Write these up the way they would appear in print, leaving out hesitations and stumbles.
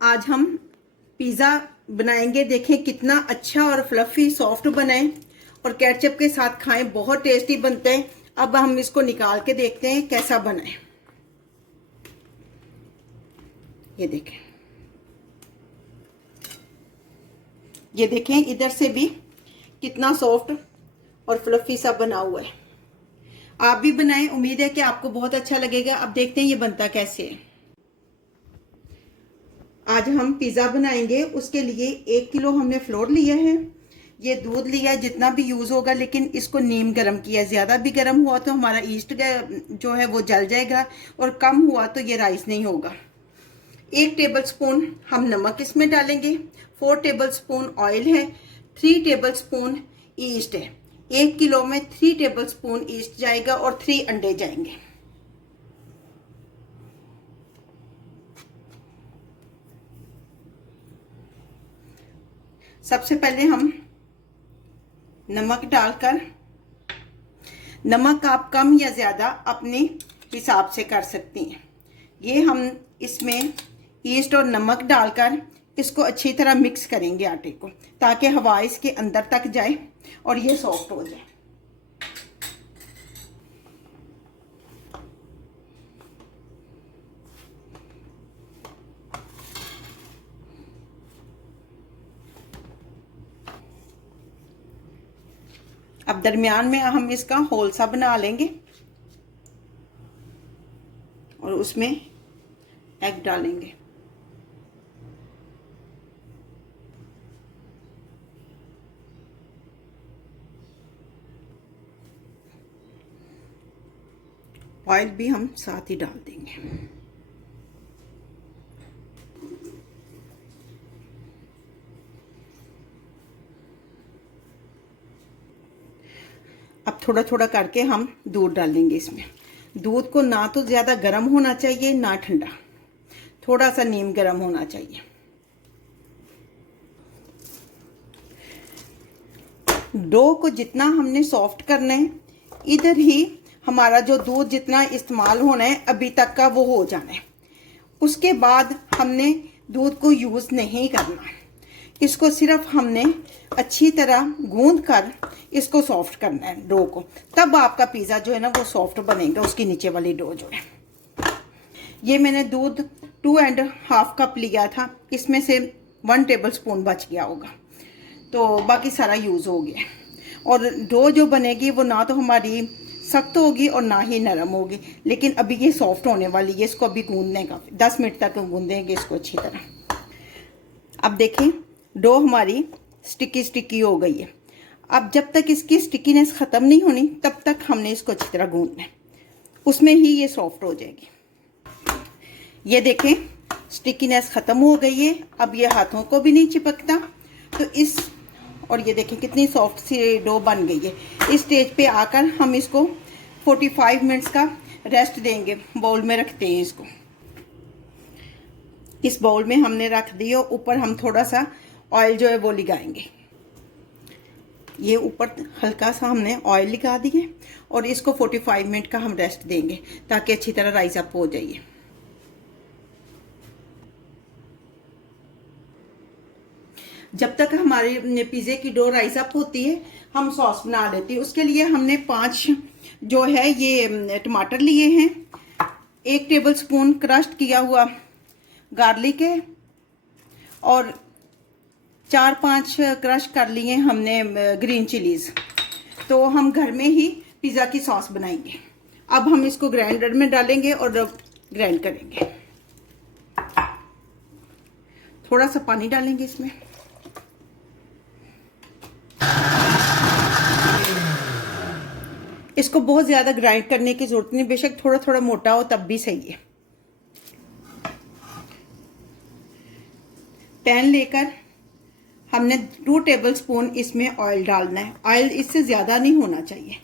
आज हम पिज़्ज़ा बनाएंगे। देखें कितना अच्छा और फ्लफी सॉफ्ट बना है और केचप के साथ खाएं, बहुत टेस्टी बनते हैं। अब हम इसको निकाल के देखते हैं कैसा बना है। ये देखें, ये देखें इधर से भी कितना सॉफ्ट और फ्लफी सा बना हुआ है। आप भी बनाएं, उम्मीद है कि आपको बहुत अच्छा लगेगा। अब देखते हैं ये बनता कैसे है। आज हम पिज़्ज़ा बनाएंगे, उसके लिए 1 किलो हमने फ्लोर लिया है। ये दूध लिया है, जितना भी यूज़ होगा, लेकिन इसको नीम गर्म किया है। ज़्यादा भी गर्म हुआ तो हमारा ईस्ट जो है वो जल जाएगा और कम हुआ तो ये राइस नहीं होगा। 1 टेबलस्पून हम नमक इसमें डालेंगे। 4 टेबलस्पून ऑयल है। 3 टेबलस्पून ईस्ट है। 1 किलो में 3 टेबलस्पून ईस्ट जाएगा और 3 अंडे जाएंगे। सबसे पहले हम नमक डालकर, नमक आप कम या ज़्यादा अपने हिसाब से कर सकती हैं। ये हम इसमें ईस्ट और नमक डालकर इसको अच्छी तरह मिक्स करेंगे आटे को, ताकि हवा इसके अंदर तक जाए और ये सॉफ्ट हो जाए। अब दरमियान में हम इसका होल सा बना लेंगे और उसमें एग डालेंगे। ऑयल भी हम साथ ही डाल देंगे। अब थोड़ा थोड़ा करके हम दूध डालेंगे इसमें। दूध को ना तो ज़्यादा गर्म होना चाहिए ना ठंडा, थोड़ा सा नीम गर्म होना चाहिए। डो को जितना हमने सॉफ्ट करना है, इधर ही हमारा जो दूध जितना इस्तेमाल होना है अभी तक का वो हो जाना है। उसके बाद हमने दूध को यूज़ नहीं करना, इसको सिर्फ हमने अच्छी तरह गूंद कर इसको सॉफ्ट करना है डो को। तब आपका पिज़्ज़ा जो है ना वो सॉफ्ट बनेगा, उसकी नीचे वाली डो जो है। ये मैंने दूध 2.5 कप लिया था, इसमें से 1 टेबलस्पून बच गया होगा, तो बाकी सारा यूज़ हो गया। और डो जो बनेगी वो ना तो हमारी सख्त होगी और ना ही नरम होगी, लेकिन अभी ये सॉफ्ट होने वाली है। इसको अभी गूंदने का 10 मिनट तक गूंदेंगे इसको अच्छी तरह। अब देखें डो हमारी स्टिकी स्टिकी हो गई है। अब जब तक इसकी स्टिकीनेस ख़त्म नहीं होनी तब तक हमने इसको अच्छी तरह गूंदना है, उसमें ही ये सॉफ्ट हो जाएगी। ये देखें स्टिकीनेस ख़त्म हो गई है, अब ये हाथों को भी नहीं चिपकता। तो इस, और ये देखें कितनी सॉफ्ट सी डो बन गई है। इस स्टेज पे आकर हम इसको 45 मिनट्स का रेस्ट देंगे। बाउल में रखते हैं इसको। इस बाउल में हमने रख दिया, ऊपर हम थोड़ा सा ऑयल जो है वो लगाएंगे। ये ऊपर हल्का सा हमने ऑयल लगा दिए और इसको 45 मिनट का हम रेस्ट देंगे ताकि अच्छी तरह राइस अप हो जाइए। जब तक हमारे पिज़्ज़े की डो राइस अप होती है हम सॉस बना लेते हैं। उसके लिए हमने 5 जो है ये टमाटर लिए हैं, 1 टेबलस्पून क्रश्ड किया हुआ गार्लिक है और 4-5 क्रश कर लिए हमने ग्रीन चिलीज। तो हम घर में ही पिज़्ज़ा की सॉस बनाएंगे। अब हम इसको ग्राइंडर में डालेंगे और ग्राइंड करेंगे। थोड़ा सा पानी डालेंगे इसमें। इसको बहुत ज़्यादा ग्राइंड करने की ज़रूरत नहीं, बेशक थोड़ा थोड़ा मोटा हो तब भी सही है। पैन लेकर हमने 2 टेबलस्पून इसमें ऑयल डालना है। ऑयल इससे ज़्यादा नहीं होना चाहिए।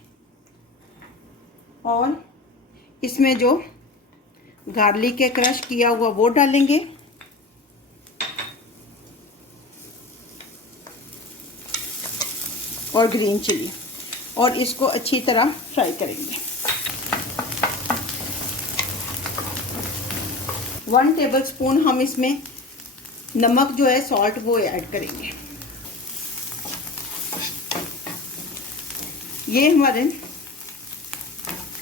और इसमें जो गार्लिक के क्रश किया हुआ वो डालेंगे और ग्रीन चिली, और इसको अच्छी तरह फ्राई करेंगे। 1 टेबलस्पून हम इसमें नमक जो है सॉल्ट वो ऐड करेंगे। ये हमारे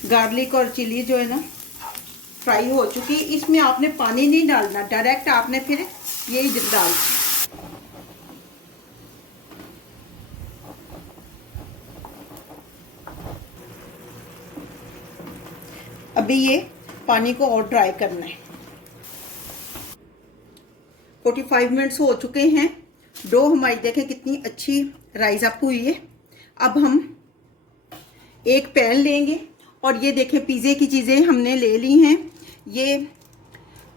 गार्लिक और चिली जो है ना फ्राई हो चुकी है। इसमें आपने पानी नहीं डालना, डायरेक्ट आपने फिर ये डाल। अभी ये पानी को और ड्राई करना है। 45 मिनट्स हो चुके हैं। डो हमारी देखें कितनी अच्छी राइज अप हुई है। अब हम एक पैन लेंगे और ये देखें पिज़्ज़े की चीज़ें हमने ले ली हैं। ये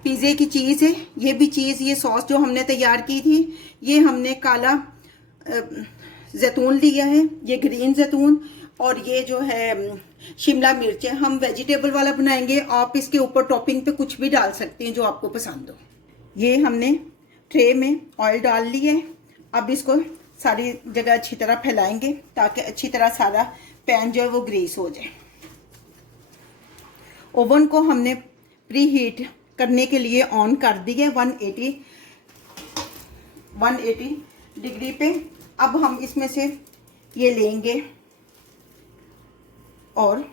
पिज़्ज़े की चीज़ है, ये भी चीज़, ये सॉस जो हमने तैयार की थी, ये हमने काला जैतून लिया है, ये ग्रीन जैतून, और ये जो है शिमला मिर्च है। हम वेजिटेबल वाला बनाएंगे, आप इसके ऊपर टॉपिंग पे कुछ भी डाल सकते हैं जो आपको पसंद हो। ये हमने ट्रे में ऑयल डाल लिया है। अब इसको सारी जगह अच्छी तरह फैलाएंगे ताकि अच्छी तरह सारा पैन जो है वो ग्रीस हो जाए। ओवन को हमने प्री हीट करने के लिए ऑन कर दिए 180 डिग्री पे। अब हम इसमें से ये लेंगे और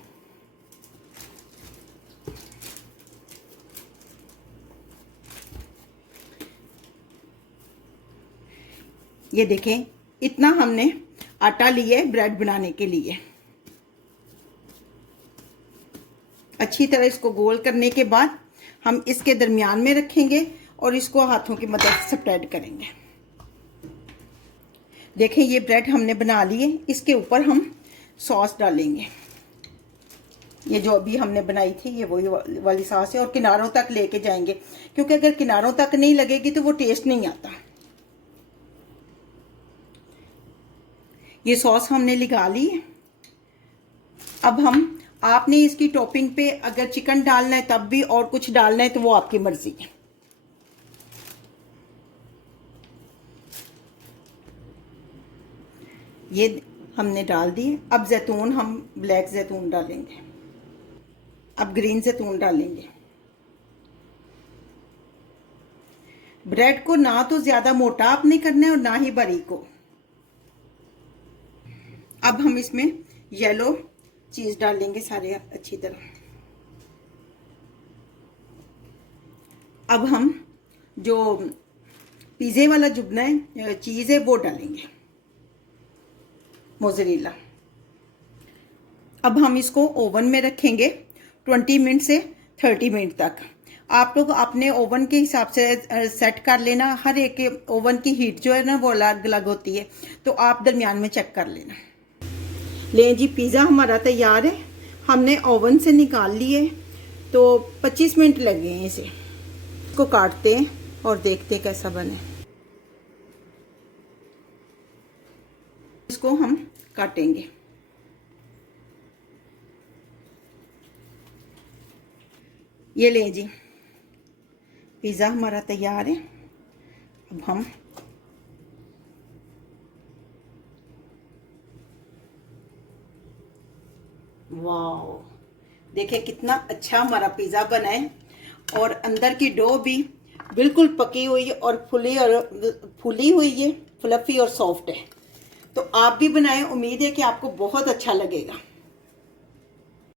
ये देखें इतना हमने आटा लिया है ब्रेड बनाने के लिए। अच्छी तरह इसको गोल करने के बाद हम इसके दरमियान में रखेंगे और इसको हाथों की मदद से स्प्रेड करेंगे। देखें ये ब्रेड हमने बना लिए, इसके ऊपर हम सॉस डालेंगे। ये जो अभी हमने बनाई थी ये वही वाली सॉस है और किनारों तक लेके जाएंगे, क्योंकि अगर किनारों तक नहीं लगेगी तो वो टेस्ट नहीं आता। ये सॉस हमने लगा ली। अब हम आपने इसकी टॉपिंग पे अगर चिकन डालना है तब भी, और कुछ डालना है तो वो आपकी मर्जी है। ये हमने डाल दिए। अब जैतून हम ब्लैक जैतून डालेंगे, अब ग्रीन जैतून डालेंगे। ब्रेड को ना तो ज्यादा मोटा आपने करना है और ना ही बारीक को। अब हम इसमें येलो चीज डालेंगे सारे अच्छी तरह। अब हम जो पिज़्ज़े वाला जुबना है चीज है वो डालेंगे, मोज़रेला। अब हम इसको ओवन में रखेंगे 20 मिनट से 30 मिनट तक। आप लोग अपने ओवन के हिसाब से सेट कर लेना। हर एक के ओवन की हीट जो है ना वो अलग अलग होती है, तो आप दरमियान में चेक कर लेना। लें जी, पिज़्ज़ा हमारा तैयार है। हमने ओवन से निकाल लिए तो 25 मिनट लगे हैं इसे। इसको काटते हैं और देखते हैं कैसा बने। इसको हम काटेंगे। ये लें जी, पिज़्ज़ा हमारा तैयार है। अब हम वाह, देखिए कितना अच्छा हमारा पिज़्ज़ा बना है और अंदर की डो भी बिल्कुल पकी हुई है और फुली हुई है, फ्लफी और सॉफ्ट है। तो आप भी बनाएं, उम्मीद है कि आपको बहुत अच्छा लगेगा।